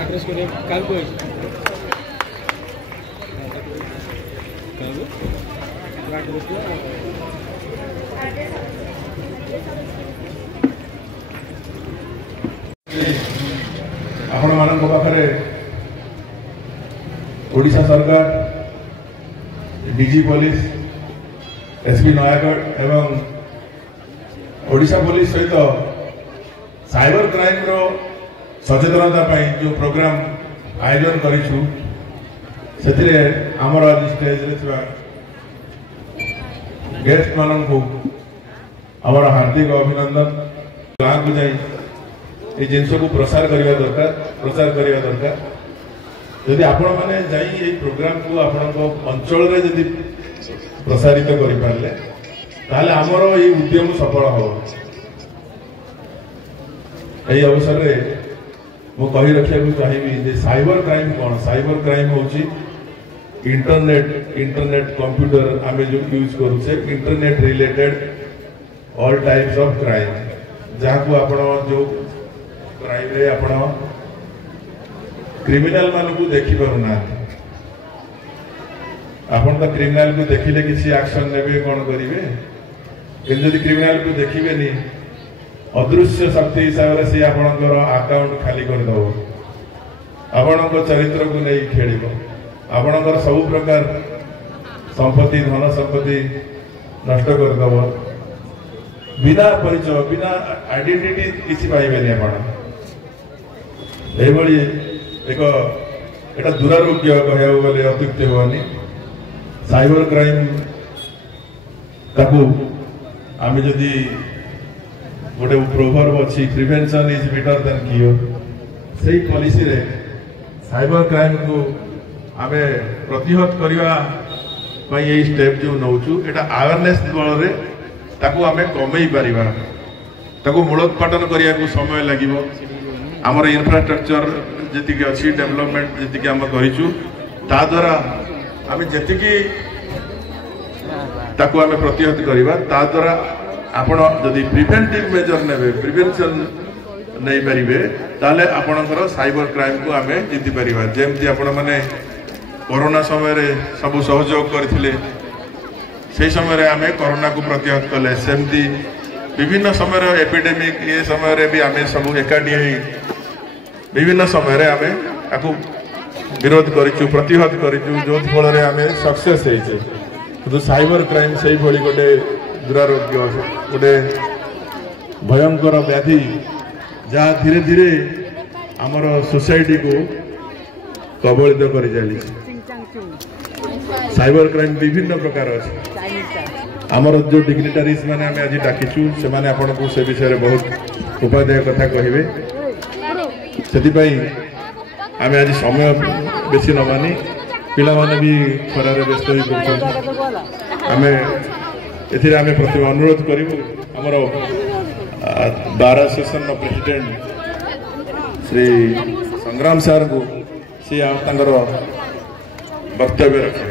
Address करिए काल को आपण मानक पाखे ओडिशा सरकार डीजी पुलिस एसपी नयागढ़ एवं ओडिशा पुलिस सहित साइबर क्राइम रो सचेतनता जो प्रोग्राम आयोजन करिछु सेतिरे हमर आज स्टेज रे थिबा गेस्ट मानन को हमर हार्दिक अभिनंदन गाँ को जाई ए जिनस को प्रसार करिया दरकार यदि आपण माने जाई ए प्रोग्राम को आपण को अंचल रे यदि प्रसारित करि पारले ताले हमर ए उद्यम सफल हो एही अवसर रे मु कहि रखिया को चाहिबी जे साइबर क्राइम कोन साइबर क्राइम होची इंटरनेट कंप्यूटर आमे जो यूज करू से internet related all types of crime जहाँ को आपण जो क्राइम रे आपण क्रिमिनल मान को देखि पारुना आपण तो क्रिमिनल को देखिले किसी एक्शन नेबे कोन करिवे किन जदि क्रिमिनल को देखिबे नी अदृश्य शक्ति हिसाब से आपणकर अकाउंट खाली कर दो आपणकर चरित्र को नहीं खेल आपणकर सब प्रकार संपत्ति धन संपत्ति नष्ट कर दो बिना परिचय बिना आइडेंटिटी किसी पाइबेनी आपण एभली एक एटा दुरारोग्य कहया गले अत्युक्ति होनी साइबर क्राइम ताकू आमे जदि गोटे प्रोवर्ब अच्छी prevention is better than cure से पॉलिसी रे साइबर क्राइम को आमे प्रतिहत करवा यही स्टेप जो नौचु एटा अवेयरनेस बल रे ताकू आमे कमई परिबा ताकू मूलोत्पाटन करिया को समय लागिवो हमर इंफ्रास्ट्रक्चर जति के अछि डेवलपमेंट जति के हम करिचु ता द्वारा आमे जति की ताकू आमे प्रतिहत करवा ता द्वारा आपण जदि प्रिवेंटिव मेजर नेबे प्रिवेंशन नहीं पारिबे ताले आपणकर साइबर क्राइम को आमे जीति परिबा जेमति आपण माने कोरोना समय रे सब सहयोग करथिले से समय रे आमे कोरोना को प्रतिहत कले सेमति विभिन्न समय रे एपिडेमिक ये समय रे भी आमे सब एकाडी विभिन्न समय रे आमे ताकू विरोध करिचु प्रतिहत करिचु जो फल रे आमे सक्सेस हेइचे तो साइबर क्राइम सही भली गोटे दुरारोग्य गोटे भयंकर व्याधि जहाँ धीरे धीरे आमर सोसाइटी को कबलित कर साइबर क्राइम विभिन्न प्रकार अच्छे आमर जो डिग्निटारीज माने आमे आज डाकिचु से माने आपन को से विषय बहुत उपादेय कथा कहिबे सेति पई आमे आज समय बेसी न मानी पिला माने भी खरारे व्यस्त होई पड़छन आमे एथिरे आमे प्रति अनुरोध करिवु हमर बार एसोसिएशन प्रेसिडेंट श्री संग्राम सर को से तांगर वक्तव्य रखे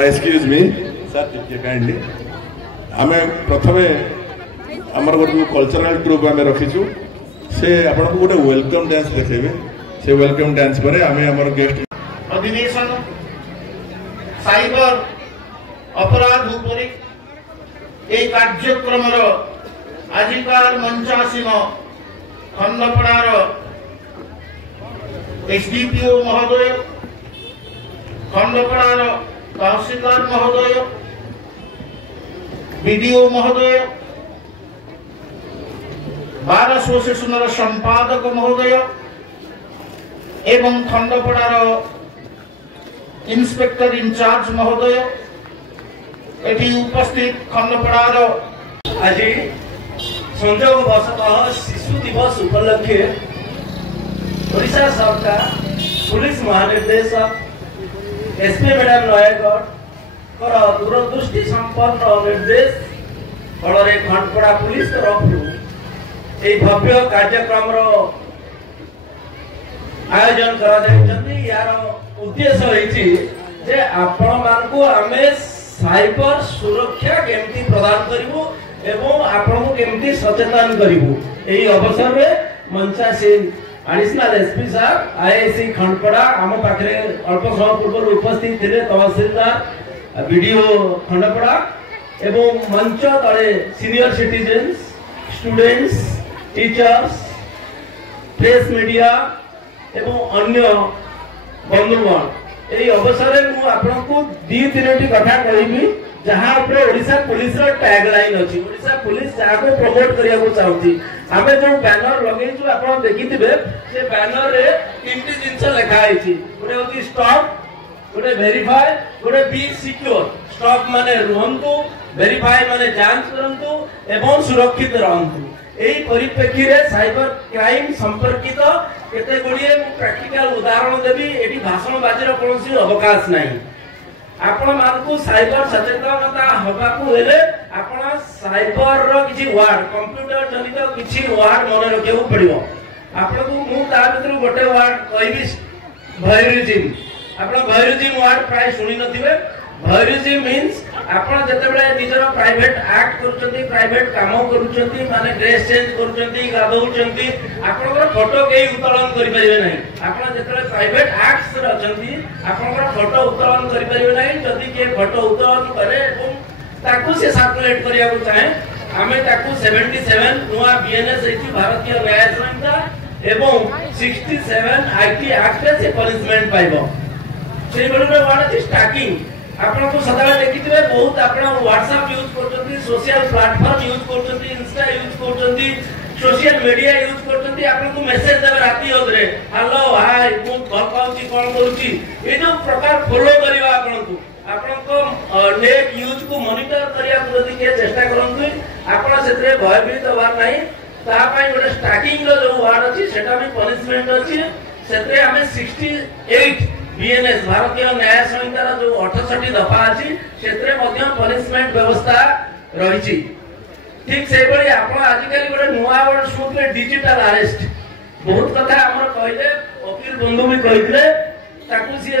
एक्सक्यूज मी सर काइंडली आमे प्रथमे हमर गोटे कल्चरल ट्रुप आमे रखिछु से आपन को गोटे वेलकम डांस देखेबे से वेलकम डांस परे आमे हमर गेस्ट अधिवेशन साइबर अपराध उपरे ए कार्यक्रम आजिकार मंचासीन खंडपड़ार एसडीपीओ महोदय खंडपड़ार तहसीलदार महोदय बीडीओ महोदय बार एसोसिएशन संपादक महोदय एवं खंडपड़ार इंस्पेक्टर इंचार्ज महोदय एटी उपस्थित खंडपड़ार आज संजोग बसतः शिशु दिवस उपलक्षे ओडिशा सरकार पुलिस महानिर्देशक एसपी मैडम नयागढ़ दूरदृष्टि संपन्न निर्देश फल खंडपड़ा पुलिस तरफ भव्य कार्यक्रम आयोजन करा यार उद्देश्य होती जे आपण मानकु आमे साइबर सुरक्षा केमती प्रदान करिवो एवं आपण को केमती सचेतन करिवो एही अवसर रे मंचा सिंह एडिशनल एसपी साहब आईआईसी खंडपड़ा आम पाखरे अल्प समय पूर्व उपस्थित थे तहसीलदार बीडीओ खंडपड़ा एवं मंच तले senior citizens students teachers press media एवं अन्य बंधुगण एही अवसर रे मु आपन को दी तीनोटी कथा कहबी जहां ऊपर ओडिशा पुलिस रो टैगलाइन अछि ओडिशा पुलिस जाको प्रमोट करिया को चाहूची आमे जो बैनर लगै छु आपन देखिथिबे से बैनर रे तीनटी जिंस लिखा आइछि गोटे होती स्टॉप गोटे वेरीफाई गोटे बी सिक्योर स्टॉप माने रुहंतु वेरीफाई माने जांच करंतु एवं सुरक्षित रहंतु एही परिप्रेक्षी रे साइबर क्राइम संपर्कित केते गुडिये प्रैक्टिकल उदाहरण देबी एठी भाषण बाजीर कोनोसी अवकाश नाही आपण मानकु साइबर सचेतनता होबाकू हेले आपण साइबर रो किछि वर्ड कंप्यूटर जनित किछि वर्ड मन रखियो पड़िबो आपण को मु ता भीतर गोटे वर्ड कहबी भयरिजिम आपण भयरिजिम वर्ड प्राय सुनि नथिबे भयरिजिम मींस आपण जते बेले निजर प्राइवेट एक्ट करूचंती प्राइवेट काम करूचंती माने ड्रेस चेंज करूचंती गादौचंती आपनकर फोटो केही उत्तोलन करि परिबे नाही आपण जते प्राइवेट एक्ट्स रे अचंती आपनकर फोटो उत्तोलन करि परिबे नाही जदी के फोटो उत्तोलन करे एवं ताकू से सर्कुलेट करिया को चाहे हमें ताकू 77 नुआ बीएनएस एची भारतीय न्याय संहिता एवं 67 आईटी एक्ट से पनिशमेंट पाइबो से बडे वाला अछि स्टैकिंग आपण को सदा देखिथिबे बहुत आपण WhatsApp यूज करचंती सोशल प्लेटफॉर्म यूज करचंती इंस्टा यूज करचंती सोशल मीडिया यूज करचंती आपण को मैसेज देबे राती होदरे हेलो हाय मु कहकाउची कोन करूची ए जो प्रकार फॉलो करिवा आपण को नेट यूज को मॉनिटर करिया जदी के चेष्टा करंतु आपण सेतरे भयभीत होबार नाही ता पई गोटे स्टैकिंग रो जो वार्ड अछि सेटा भी पनिशमेंट अछि सेतरे हमें 68 बीएनएस भारतीय न्याय संहिता जो 68 दफा अछि क्षेत्र मध्य पनिशमेंट व्यवस्था रहिछि ठीक से बड़ी आपण आज काली गोटे नुवा वर्ड सुनले डिजिटल अरेस्ट बहुत कथा हमर कहले वकील बंधु भी कहितले ताकू से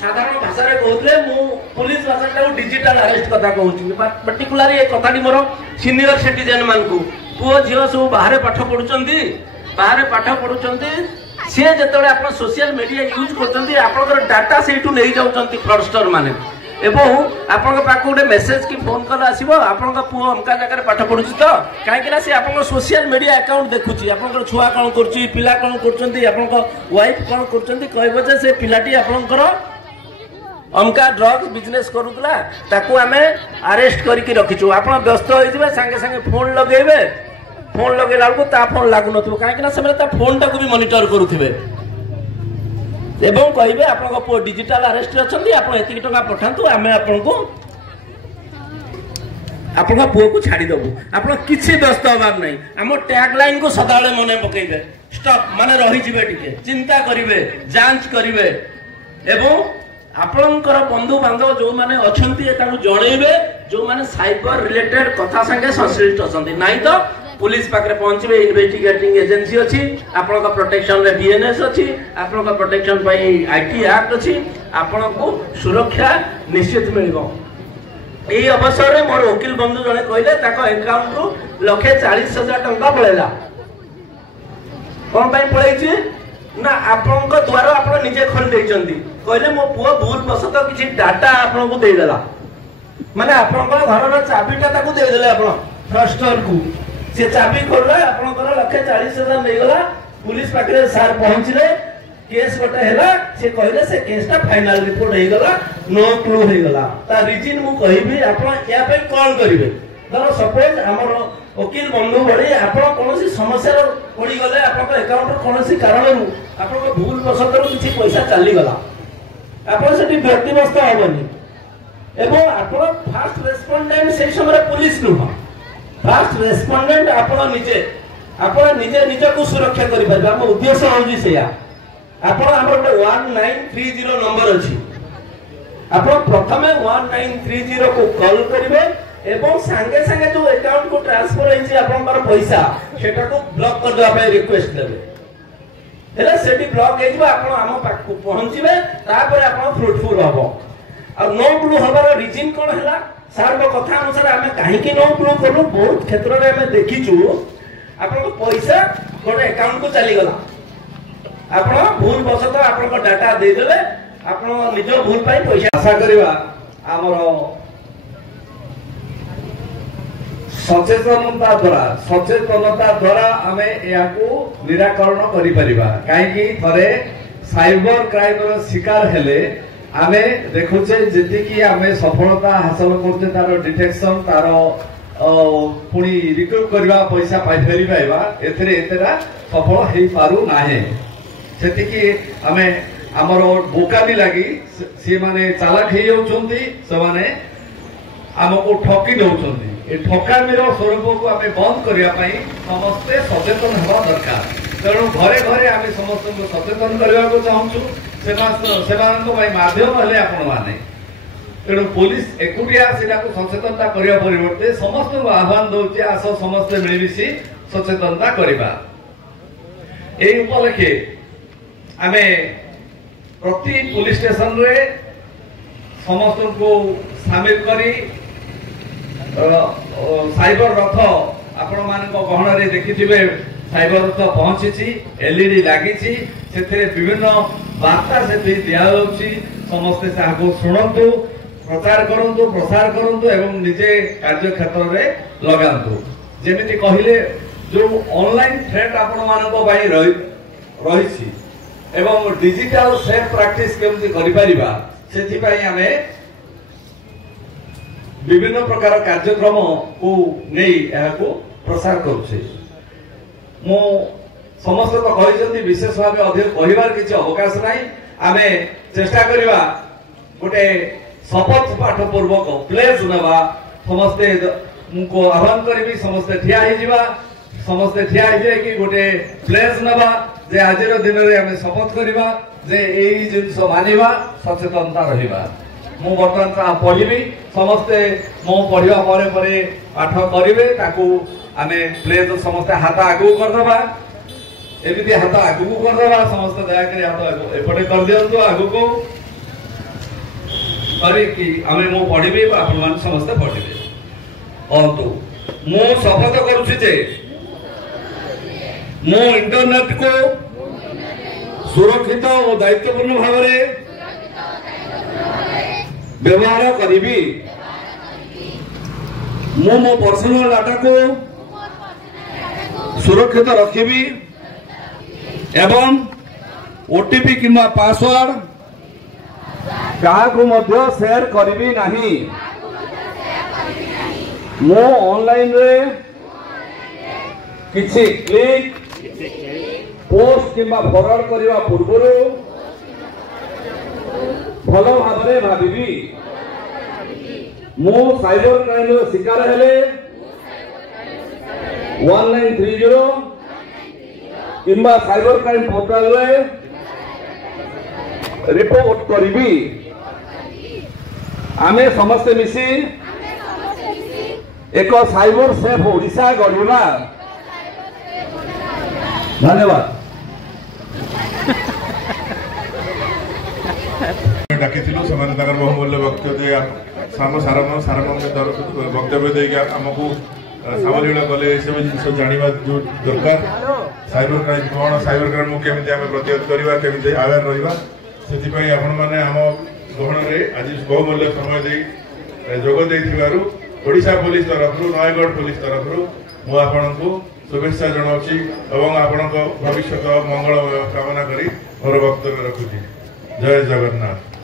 साधारण भाषा रे कहतले मु पुलिस भाषा को डिजिटल अरेस्ट कथा कहउछि पर्टिकुलरली ए कथाटी मोर सीनियर सिटीजन मान को पुओ झियो सब बाहर पाठ पढुचंती सी जिते आप सोशल मीडिया यूज कर डाटा से नहीं जाऊँच फ्रडस्टर माने एवं आपण पाक गोटे मेसेज कि फोन कल आसो आपण पुओ अमका जगह पाठ पढ़ुची तो कहीं सी आप सोशल मीडिया अकाउंट देखुची आप छुआ कौन कर पिला कौन कर वाइफ कौन कर से पिलाटी आपंकर अमका ड्रग्स बिजनेस करूला ताकू आमे अरेस्ट करके रखीचु आप व्यस्त होइथिबे संगे संगे फोन लगेबे फोन लगेला को ता फोन लागु नथबो काहे कि से ता फोन टा को भी मॉनिटर करूथिबे एवं कहिबे आपन को डिजिटल अरेस्ट अछंती आपन एतिक टका पठांतु आमे आपन को आपन पुओ को छाडी दबु आपन किछि व्यस्त होबार नै हम टैग लाइन को सदाळे मने पकेइबे स्टॉप माने रहि जिवे टिके चिंता करिवे जांच करिवे एवं आपनकर बंधु बांधव जो माने अछंती एताको जणेबे जो माने साइबर रिलेटेड कथा संगे संश्लिष्ट अछंती नाही तो पुलिस पाखरे पहुंचबे इन्वेस्टिगेटिंग एजेंसी अछि आपन का प्रोटेक्शन रे बीएनएस अछि आपन का प्रोटेक्शन पई आईटी एक्ट अछि आपन को सुरक्षा निश्चित मिलबो एही अवसर रे मोर वकील बंधु जने कहले ताको अकाउंट रु 1,40,000 टंका पळेला कोन पई पळेछि ना आपन को द्वारा आपन निजे खोल दैचंती कहले मो पुओ भूल बसत किछि डाटा आपन को देइ देला माने आपन को घर रो चाबीटा ताको देइ देले आपन फ्रस्टर को से चाबी खोलला आपनकर 1,40,000 नै गला पुलिस पाखरे सार पहुंचले केस गोटे हैला से कहले से केसटा फाइनल रिपोर्ट हे गला नो क्लू हे गला ता रीजन मु कहिबी आपन या पे कॉल करिवे धर सपोज हमर वकील बंधु बड़ी आपन कोनोसी समस्या पड़ी गले आपन अकाउंट कोनोसी कारण आपन भूल बसतर किछि पैसा चली गला आपन सेठी व्यक्तिगत होबनी एवं आपन फास्ट रेस्पोंडेंट से समय पुलिस नुह फास्ट रेस्पोंडेंट आपण निजे निज को सुरक्षा करि परबा हम उद्देश्य होजी सेया आपण हमर 1930 नंबर अछि आपण प्रथमे 1930 को कॉल करिवे एवं संगे संगे जो अकाउंट को ट्रांसफर होइछि आपनकर पैसा सेटा को ब्लॉक कर देबा पे रिक्वेस्ट देबे हेला सेठी ब्लॉक हेजिबा आपण हम पाक को पहुंचीबे तापर आपण फ्रूटफुल हबो आ नो ब्लू हबार रीजन कोन हला सार को कथा अनुसार आमे काहे कि नो ब्लू करू बहुत क्षेत्र रे आमे देखिचू आपन को पैसा गोटे अकाउंट को चली गला आपन भूल बसत आपन को डाटा दे देले आपन निज भूल पाई पैसा आशा करबा हमर सचेतनता द्वारा आमे याकू निराकरण करि परिबा काहे थरे साइबर क्राइम रो शिकार हेले आमे देखुचे जति कि आमे सफलता हासिल करते तारो डिटेक्शन तारो पुणी रिकवर करबा पैसा पाइ फेरिबा एथरे एतरा सफल हेई पारु नाहे सेति कि आमे हमर बोका भी लागी से माने चालाक हे होउचंती से माने हमको ठकी दउचंती ए ठकामीर स्वरूप को आमे बंद करिया पई समस्ते सचेतन हेबा दरकार तेणु घरे घरे आमे समस्त को सचेतन करबा को चाहूछु सेमान को माध्यम हले आपण माने तेणु पुलिस एकुटिया सेटा को सचेतनता करिया परिवर्ते समस्त को आह्वान दउचे आस समस्त मिलिमिसी सचेतनता करिबा एई उपलक्षे आमे प्रति पुलिस स्टेशन रे समस्त को शामिल करी साइबर रथ आपण मान गहन रे देखिथिबे साइबर रथ पहुंची एलईडी लागिची सेथे विभिन्न वार्ता से दिया होची समस्त साहब सुनंतु प्रचार करंतु प्रसार करंतु एवं निजे कार्य क्षेत्र रे लगांतु जेमिति कहिले जो ऑनलाइन थ्रेट आपण मान को बाई रहिछि एवं डिजिटल सेफ प्रैक्टिस केमति करि परिबा सेथि पई हमें विभिन्न प्रकार कार्यक्रम को नहीं यहां प्रसार करुचे मो समस्त तो कहिसंती विशेष भाव अधिक कहिबार किछि अवकाश नाही आमे चेष्टा करिबा गोटे शपथ पाठ पूर्वक प्लेज नबा समस्ते मुको आह्वान करबी समस्ते ठिया हे जिबा समस्ते ठिया हे जे कि गोटे प्लेज नबा जे आजिर दिन रे आमे शपथ करिबा जे एई जिंस मानिबा सचेतनता रहिबा मु बर्तमान पढ़ी समस्ते मो पढ़ा पर पाठ करेंगे आमे प्लेज समस्ते हाथ आगू करदबा एमती हाथ आगू करदबा समस्ते दयाकरी हाथ एपटे कर दियंतु आगू को करी आमे मो पढ़ी आपण मान समस्ते पढ़िबे अंतु मु शपथ करूछि जे मो इंटरनेट को सुरक्षित और दायित्वपूर्ण भाव में व्यवहार करी मो पर्सनल डाटा को सुरक्षित रखी एवं ओटीपी किंवा पासवर्ड क्या शेयर करी नहीं मो ऑनलाइन रे किछि क्लिक पोस्ट किंवा फॉरवर्ड करने पूर्व भल भाव भावी मु साइबर क्राइम शिकार हेले 1930 किंबा साइबर क्राइम पोर्टल रे रिपोर्ट करी आमे समस्त मिसी एक साइबर सेफ ओडिशा गढ़ा धन्यवाद डाकी बहुमूल्य वक्तव्य वक्तव्य देगा आमको सावलील कले सब जिन जाना जो दरकार साइबर क्राइम कौन साइबर क्राइम को केमी आम प्रतिहत करवा केमी अवेयर रहा से आपण मैंने आम गहन में आज बहुमूल्य समय दे जोग देथिबारु ओडिशा पुलिस तरफ नयगढ़ पुलिस तरफ मु आपण को शुभेच्छा जनाऊँगी और आपण भविष्य मंगलमय कामना करी मोर वक्तव्य रखुची जय जगन्नाथ।